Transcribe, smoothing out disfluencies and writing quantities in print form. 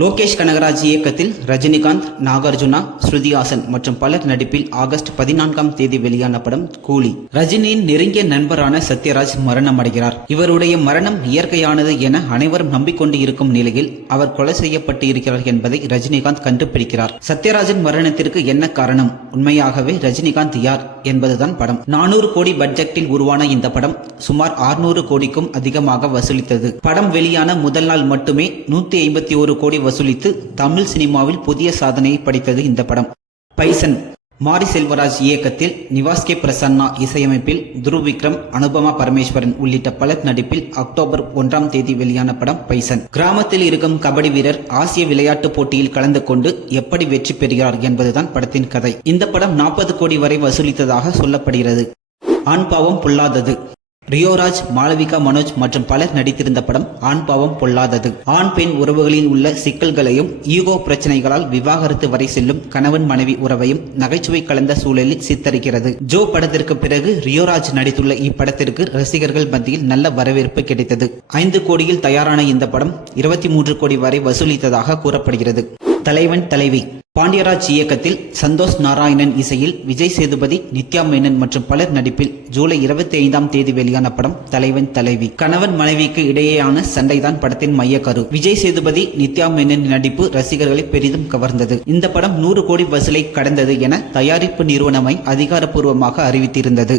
லோகேஷ் கனகராஜ் இயக்கத்தில் ரஜினிகாந்த், நாகார்ஜுனா, ஸ்ருதி ஹாசன் மற்றும் பலர் நடிப்பில் ஆகஸ்ட் 14ஆம் தேதி வெளியான படம் கூலி. ரஜினியின் நெருங்கிய நண்பரான சத்யராஜ் மரணம் அடைகிறார். இவருடைய மரணம் இயற்கையானது என அனைவரும் நம்பிக்கொண்டு இருக்கும் நிலையில் அவர் கொலை செய்யப்பட்டு இருக்கிறார் என்பதை ரஜினிகாந்த் கண்டுபிடிக்கிறார். சத்யராஜின் மரணத்திற்கு என்ன காரணம், உண்மையாகவே ரஜினிகாந்த் யார் என்பதுதான் படம். 400 கோடி பட்ஜெட்டில் உருவான இந்த படம் சுமார் 600 கோடிக்கும் அதிகமாக வசூலித்தது. படம் வெளியான முதல் நாள் மட்டுமே 151 கோடி வசூலித்து தமிழ் சினிமாவில் புதிய சாதனையை படைத்தது இந்த படம். பைசன். மாரி செல்வராஜ் இயக்கத்தில் நிவாஸ் கே பிரசன்னா இசையமைப்பில் துருவ் விக்ரம், அனுபமா பரமேஸ்வரன் உள்ளிட்ட பலர் நடிப்பில் அக்டோபர் 1ஆம் தேதி வெளியான படம் பைசன். கிராமத்தில் இருக்கும் கபடி வீரர் ஆசிய விளையாட்டுப் போட்டியில் கலந்து கொண்டு எப்படி வெற்றி பெறுகிறார் என்பதுதான் படத்தின் கதை. இந்த படம் 40 கோடி வரை வசூலித்ததாக சொல்லப்படுகிறது. ஆண் பாவம் பொல்லாதது. ரியோராஜ், மாளவிகா, மனோஜ் மற்றும் பலர் நடித்திருந்த படம் ஆண் பாவம் பொல்லாதது. ஆண் பெண் உறவுகளில் உள்ள சிக்கல்களையும் ஈகோ பிரச்சனைகளால் விவாகரத்து வரை செல்லும் கணவன் மனைவி உறவையும் நகைச்சுவை கலந்த சூழலில் சித்தரிக்கிறது. ஜோ படத்திற்கு பிறகு ரியோராஜ் நடித்துள்ள இப்படத்திற்கு ரசிகர்கள் மத்தியில் நல்ல வரவேற்பு கிடைத்தது. 5 கோடியில் தயாரான இந்த படம் 23 கோடி வரை வசூலித்ததாக கூறப்படுகிறது. தலைவன் தலைவி. பாண்டியராஜ் இயக்கத்தில் சந்தோஷ் நாராயணன் இசையில் விஜய் சேதுபதி, நித்யா மேனன் மற்றும் பலர் நடிப்பில் ஜூலை 25ஆம் தேதி வெளியான படம் தலைவன் தலைவி. கணவன் மனைவிக்கு இடையேயான சண்டைதான் படத்தின் மையக்கரு. விஜய் சேதுபதி, நித்யா மேனன் நடிப்பு ரசிகர்களை பெரிதும் கவர்ந்தது. இந்த படம் 100 கோடி வசூலை கடந்தது என தயாரிப்பு நிறுவனமை அதிகாரப்பூர்வமாக அறிவித்திருந்தது.